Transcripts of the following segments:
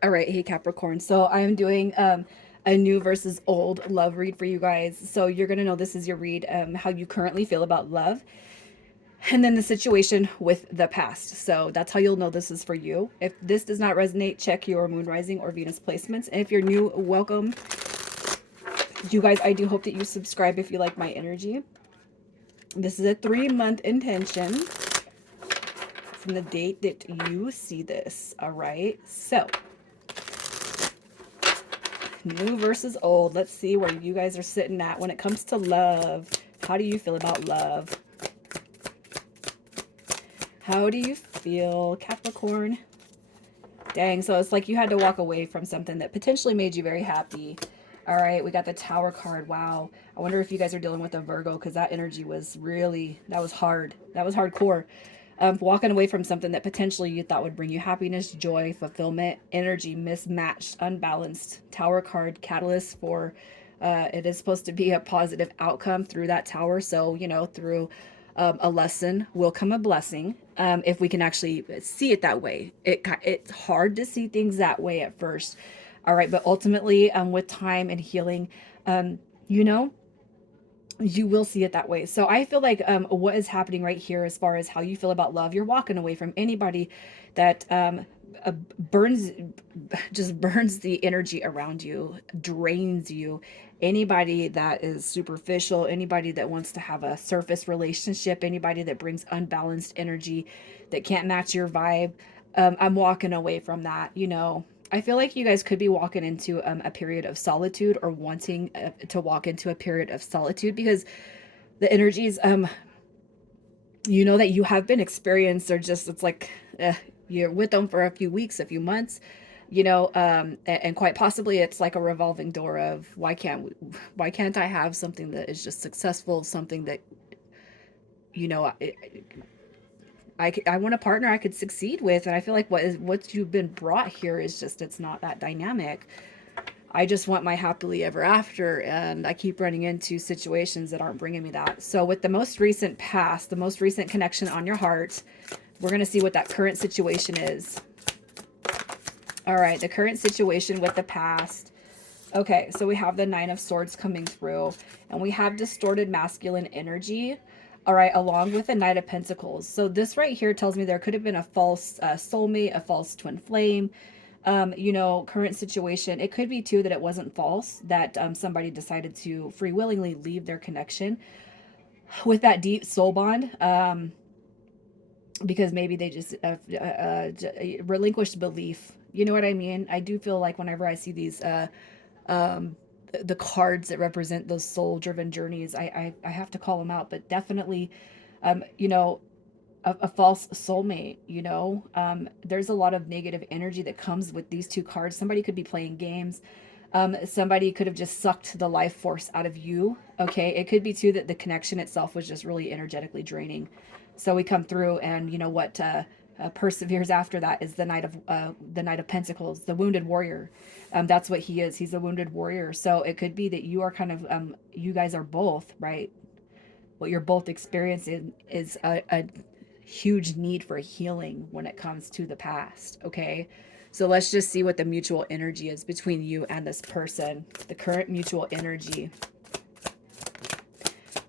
All right, hey Capricorn. So I'm doing a new versus old love read for you guys. So you're gonna know this is your read, how you currently feel about love, and then the situation with the past. So that's how you'll know this is for you. If this does not resonate, check your moon rising or Venus placements. And if you're new, welcome. You guys, I do hope that you subscribe if you like my energy. This is a 3-month intention from the date that you see this. All right. So new versus old. Let's see where you guys are sitting at when it comes to love. How do you feel about love? How do you feel, Capricorn? Dang, so it's like you had to walk away from something that potentially made you very happy. All right, we got the Tower card. Wow. I wonder if you guys are dealing with a Virgo, because that energy was really, that was hard. That was hardcore. Walking away from something that potentially you thought would bring you happiness, joy, fulfillment, energy mismatched, unbalanced. Tower card, catalyst for it is supposed to be a positive outcome through that tower. So, you know, through a lesson will come a blessing, if we can actually see it that way. It's hard to see things that way at first. All right, but ultimately, with time and healing, you know, you will see it that way. So I feel like what is happening right here, as far as how you feel about love, you're walking away from anybody that burns, just burns the energy around you, drains you. Anybody that is superficial, anybody that wants to have a surface relationship, anybody that brings unbalanced energy that can't match your vibe. I'm walking away from that, you know. I feel like you guys could be walking into a period of solitude, or wanting to walk into a period of solitude, because the energies, you know, that you have been experienced are just, it's like you're with them for a few weeks, a few months, you know, and quite possibly it's like a revolving door of why can't I have something that is just successful, something that, you know, I want a partner I could succeed with. And I feel like what you've been brought here is just, it's not that dynamic. I just want my happily ever after, and I keep running into situations that aren't bringing me that. So with the most recent past, the most recent connection on your heart, we're going to see what that current situation is. All right, the current situation with the past. Okay, so we have the Nine of Swords coming through, and we have distorted masculine energy. All right, along with the Knight of Pentacles. So this right here tells me there could have been a false soulmate, a false twin flame. You know, current situation. It could be too that it wasn't false, that somebody decided to free willingly leave their connection with that deep soul bond, because maybe they just relinquished belief. You know what I mean? I do feel like whenever I see these um, the cards that represent those soul driven journeys, I have to call them out. But definitely, you know, a false soulmate, you know, there's a lot of negative energy that comes with these two cards. Somebody could be playing games. Somebody could have just sucked the life force out of you. Okay, it could be too that the connection itself was just really energetically draining. So we come through, and you know what perseveres after that is the Knight of Pentacles, the wounded warrior. That's what he is. He's a wounded warrior. So it could be that you are kind of you guys are both right. What you're both experiencing is a huge need for healing when it comes to the past. Okay, so let's just see what the mutual energy is between you and this person. The current mutual energy.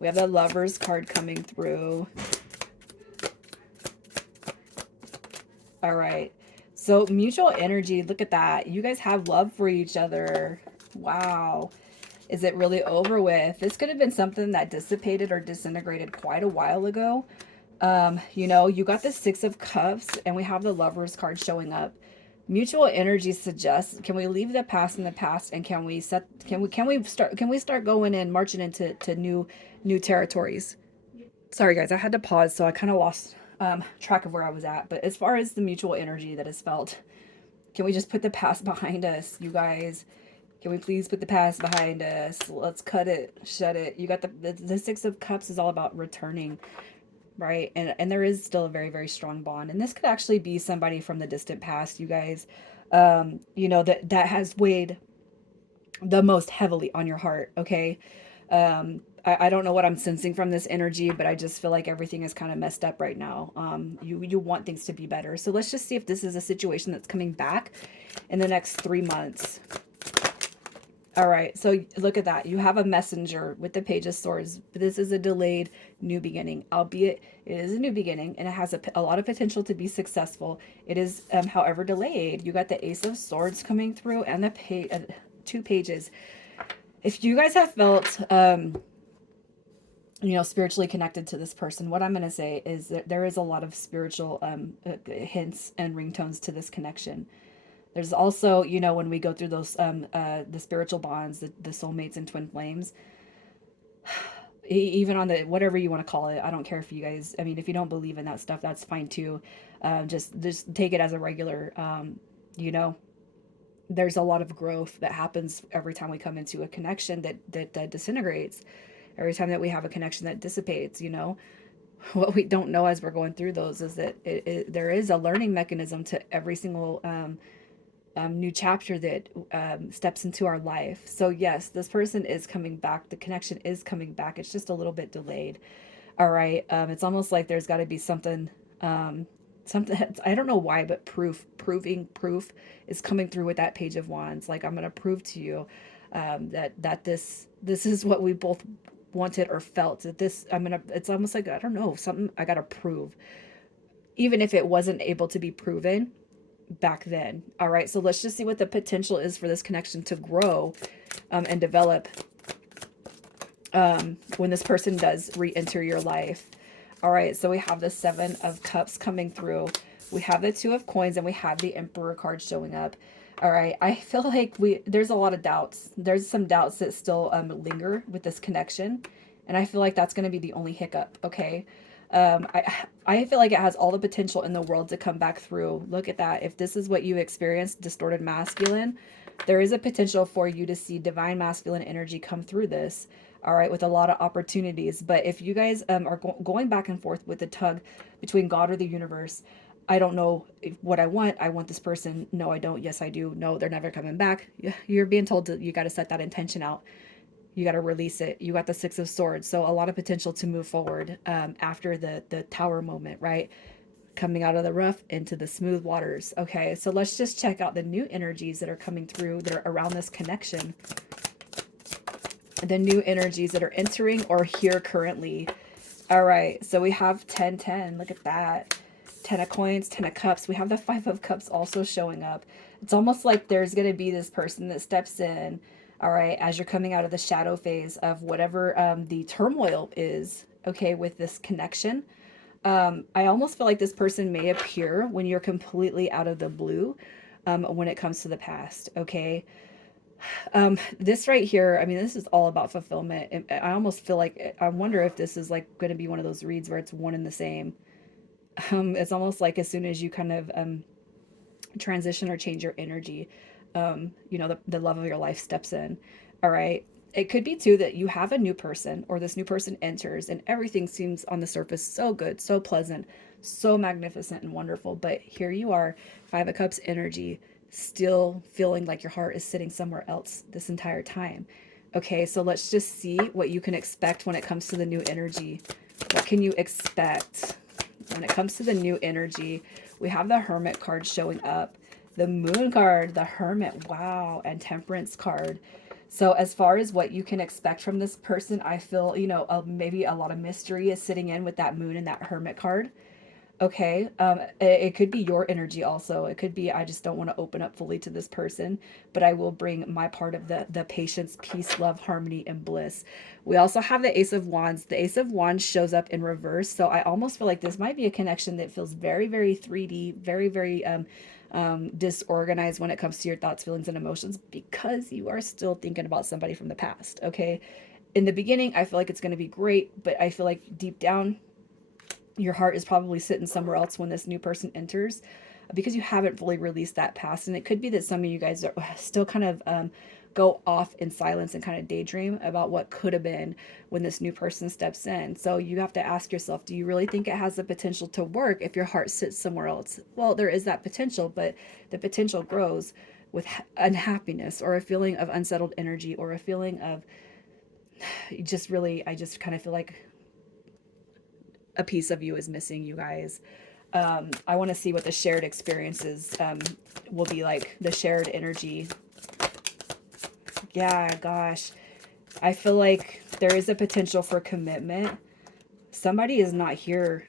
We have the Lovers card coming through. All right, so mutual energy, look at that. You guys have love for each other. Wow. Is it really over with? This could have been something that dissipated or disintegrated quite a while ago. You know, you got the Six of Cups, and we have the Lovers card showing up. Mutual energy suggests, can we leave the past in the past, and can we start going and marching into new territories? Sorry guys, I had to pause, so I kind of lost track of where I was at. But as far as the mutual energy that is felt, can we just put the past behind us, you guys? Can we please put the past behind us? Let's cut it, shut it. You got the Six of Cups is all about returning, right? And there is still a very, very strong bond. And this could actually be somebody from the distant past, you guys, you know, that has weighed the most heavily on your heart, okay? I don't know what I'm sensing from this energy, but I just feel like everything is kind of messed up right now. You want things to be better. So let's just see if this is a situation that's coming back in the next 3 months. All right, so look at that. You have a messenger with the Page of Swords. This is a delayed new beginning, albeit it is a new beginning and it has a lot of potential to be successful. It is, however, delayed. You got the Ace of Swords coming through and the 2 pages. If you guys have felt, spiritually connected to this person, what I'm going to say is that there is a lot of spiritual hints and ringtones to this connection. There's also, when we go through those, the spiritual bonds, the soulmates and twin flames, even on the, whatever you want to call it, I don't care if you guys, I mean, if you don't believe in that stuff, that's fine too. Just take it as a regular, there's a lot of growth that happens every time we come into a connection that disintegrates. Every time that we have a connection that dissipates, what we don't know as we're going through those is that there is a learning mechanism to every single new chapter that steps into our life. So yes, this person is coming back. The connection is coming back. It's just a little bit delayed. All right. It's almost like there's got to be something, something, I don't know why, but proof is coming through with that Page of Wands. Like, I'm going to prove to you that this is what we both wanted or felt. That this, it's almost like, I don't know, something I got to prove, even if it wasn't able to be proven back then. All right, so let's just see what the potential is for this connection to grow and develop when this person does re-enter your life. All right, so we have the 7 of Cups coming through. We have the 2 of Coins, and we have the Emperor card showing up. All right, I feel like there's a lot of doubts. There's some doubts that still linger with this connection, and I feel like that's going to be the only hiccup, okay? I feel like it has all the potential in the world to come back through. Look at that. If this is what you experienced, distorted masculine, there is a potential for you to see divine masculine energy come through this. All right, with a lot of opportunities. But if you guys are going back and forth with the tug between God or the universe, I don't know what I want. I want this person. No, I don't. Yes, I do. No, they're never coming back. You're being told to, you got to set that intention out. You got to release it. You got the 6 of Swords. So a lot of potential to move forward after the Tower moment, right? Coming out of the rough into the smooth waters. Okay, so let's just check out the new energies that are coming through that are around this connection. The new energies that are entering or here currently. All right, so we have 10-10. Look at that. 10 of Coins, 10 of Cups. We have the 5 of Cups also showing up. It's almost like there's going to be this person that steps in, all right, as you're coming out of the shadow phase of whatever the turmoil is, okay, with this connection. I almost feel like this person may appear when you're completely out of the blue when it comes to the past, okay? This right here, I mean, this is all about fulfillment. And I almost feel like, I wonder if this is like going to be one of those reads where it's one and the same. It's almost like as soon as you kind of transition or change your energy, the love of your life steps in. All right. It could be too that you have a new person or this new person enters and everything seems on the surface so good, so pleasant, so magnificent and wonderful. But here you are, 5 of Cups energy, still feeling like your heart is sitting somewhere else this entire time. Okay, so let's just see what you can expect when it comes to the new energy. What can you expect when it comes to the new energy? We have the Hermit card showing up, the Moon card, the Hermit, wow, and Temperance card. So as far as what you can expect from this person, I feel, maybe a lot of mystery is sitting in with that Moon and that Hermit card. Okay, it could be your energy also. It could be, I just don't want to open up fully to this person, but I will bring my part of the patience, peace, love, harmony, and bliss. We also have the Ace of Wands. The Ace of Wands shows up in reverse, so I almost feel like this might be a connection that feels very, very 3D, very, very disorganized when it comes to your thoughts, feelings, and emotions because you are still thinking about somebody from the past, okay? In the beginning, I feel like it's going to be great, but I feel like deep down, your heart is probably sitting somewhere else when this new person enters because you haven't fully released that past. And it could be that some of you guys are still kind of go off in silence and kind of daydream about what could have been when this new person steps in. So you have to ask yourself, do you really think it has the potential to work if your heart sits somewhere else? Well, there is that potential, but the potential grows with unhappiness or a feeling of unsettled energy or a feeling of You just really, I just kind of feel like a piece of you is missing, you guys. I want to see what the shared experiences will be like, the shared energy. Yeah, gosh. I feel like there is a potential for commitment. Somebody is not here.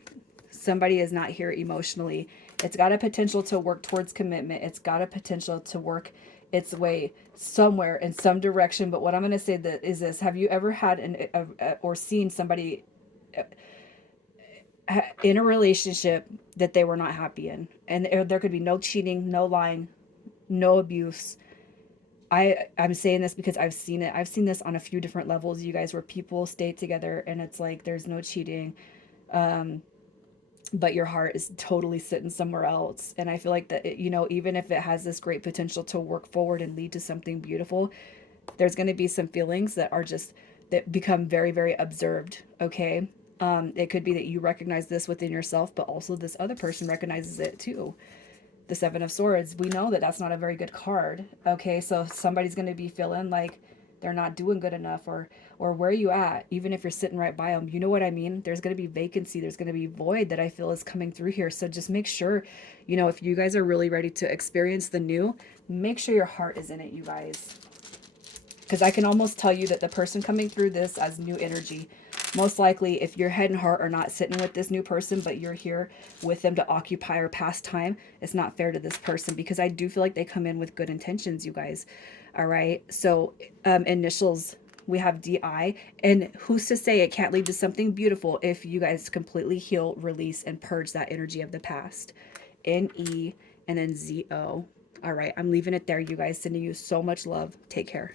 Somebody is not here emotionally. It's got a potential to work towards commitment. It's got a potential to work its way somewhere in some direction. But what I'm going to say that is this: have you ever had or seen somebody in a relationship that they were not happy in, and there could be no cheating, no lying, no abuse? I'm saying this because I've seen it. I've seen this on a few different levels, you guys, where people stay together and it's like there's no cheating, but your heart is totally sitting somewhere else. And I feel like that, even if it has this great potential to work forward and lead to something beautiful, there's going to be some feelings that are just, that become very, very observed. Okay. It could be that you recognize this within yourself, but also this other person recognizes it too. The Seven of Swords, we know that that's not a very good card. Okay, so somebody's going to be feeling like they're not doing good enough, or where are you at, even if you're sitting right by them, you know what I mean? There's going to be vacancy, there's going to be void that I feel is coming through here. So just make sure, if you guys are really ready to experience the new, make sure your heart is in it, you guys. Because I can almost tell you that the person coming through this as new energy, most likely, if your head and heart are not sitting with this new person, but you're here with them to occupy or pass time, it's not fair to this person, because I do feel like they come in with good intentions, you guys. All right. So initials, we have DI, and who's to say it can't lead to something beautiful if you guys completely heal, release, and purge that energy of the past. NE, and then ZO. All right. I'm leaving it there, you guys. Sending you so much love. Take care.